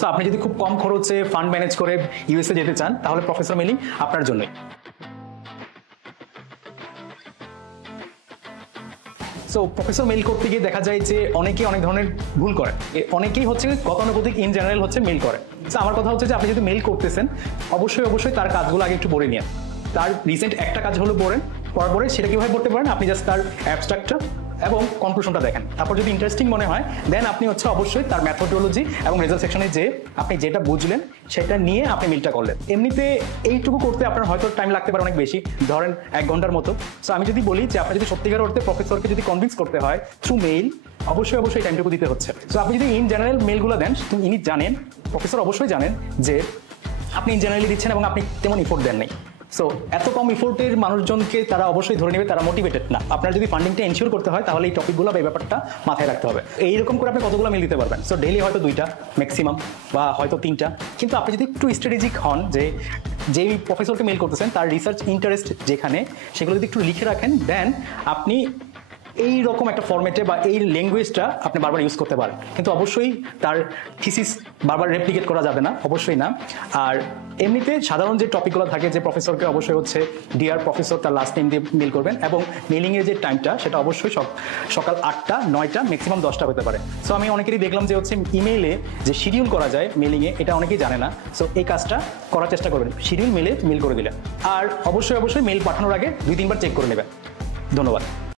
So আপনি যদি খুব কম খরচে ফান্ড ম্যানেজ করে ইউএসএ যেতে চান তাহলে প্রফেসর মেইলিং আপনার জন্যই। সো প্রফেসর মেইল করতে গিয়ে দেখা যায় যে অনেকেই অনেক ধরনের ভুল করে, অনেকেই হচ্ছে গতানুগতিক ইন জেনারেল হচ্ছে মেইল করে। সো আমার কথা হচ্ছে যে আপনি যদি মেইল করতেছেন অবশ্যই তার কাজগুলো আগে একটু পড়ে নিন। তার রিসেন্ট একটা কাজ হলো পড়ার পরে সেটা কিভাবে পড়তে পারেন, আপনি জাস্ট তার অ্যাবস্ট্রাক্টটা এবং কনক্লুশনটা দেখেন, তারপর যদি ইন্টারেস্টিং মনে হয় দেন আপনি হচ্ছে অবশ্যই তার মেথোডোলজি এবং রেজাল্ট সেকশনে যে আপনি যেটা বুঝলেন সেটা নিয়ে আপনি মেইলটা করলেন। এমনিতে এইটুকু করতে আপনার হয়তো টাইম লাগতে পারে অনেক বেশি, ধরেন 1 ঘন্টার মতো। সো আমি যদি বলি যে আপনি যদি সত্যিকার অর্থে প্রফেসরকে যদি কনভিন্স করতে হয় থ্রু মেইল, অবশ্যই টাইমটুকু দিতে হচ্ছে। সো আপনি যদি ইন জেনারেল মেইলগুলো দেন, ইনি জানেন, প্রফেসর অবশ্যই জানেন যে আপনি ইন জেনারেলি দিচ্ছেন এবং আপনি তেমন ইফোর্ট দেন নাই। সো এত কম ইফোর্টের মানুষজনকে তারা অবশ্যই ধরে নেবে, তারা মোটিভেটেড না। আপনার যদি ফান্ডিংটা এনশিওর করতে হয় তাহলে এই টপিকগুলো বা এই ব্যাপারটা মাথায় রাখতে হবে। এইরকম করে আপনি কতগুলো মেল দিতে পারবেন? সো ডেইলি হয়তো 2টা ম্যাক্সিমাম বা হয়তো 3টা, কিন্তু আপনি যদি একটু স্ট্র্যাটেজিক হন যে যেই প্রফেসরকে মেল করতেছেন তার রিসার্চ ইন্টারেস্ট যেখানে, সেগুলো যদি একটু লিখে রাখেন দেন আপনি এই রকম একটা ফরম্যাটে বা এই ল্যাঙ্গুয়েজটা আপনি বারবার ইউজ করতে পারেন। কিন্তু অবশ্যই তার থিসিস বারবার রেপ্লিকেট করা যাবে না, অবশ্যই না। আর এমনিতে সাধারণ যে টপিকগুলো থাকে যে প্রফেসরকে অবশ্যই হচ্ছে ডিয়ার প্রফেসর তার লাস্ট নেম দিয়ে মেল করবেন, এবং মেলিংয়ের যে টাইমটা সেটা অবশ্যই সকাল 8টা 9টা ম্যাক্সিমাম 10টা হতে পারে। সো আমি অনেকেরই দেখলাম যে হচ্ছে ইমেইলে যে শিডিউল করা যায় মেলিংয়ে, এটা অনেকেই জানে না। সো এই কাজটা করার চেষ্টা করবেন, শিডিউল মেল করে দিলেন। আর অবশ্যই মেল পাঠানোর আগে 2-3 বার চেক করে নেবেন। ধন্যবাদ।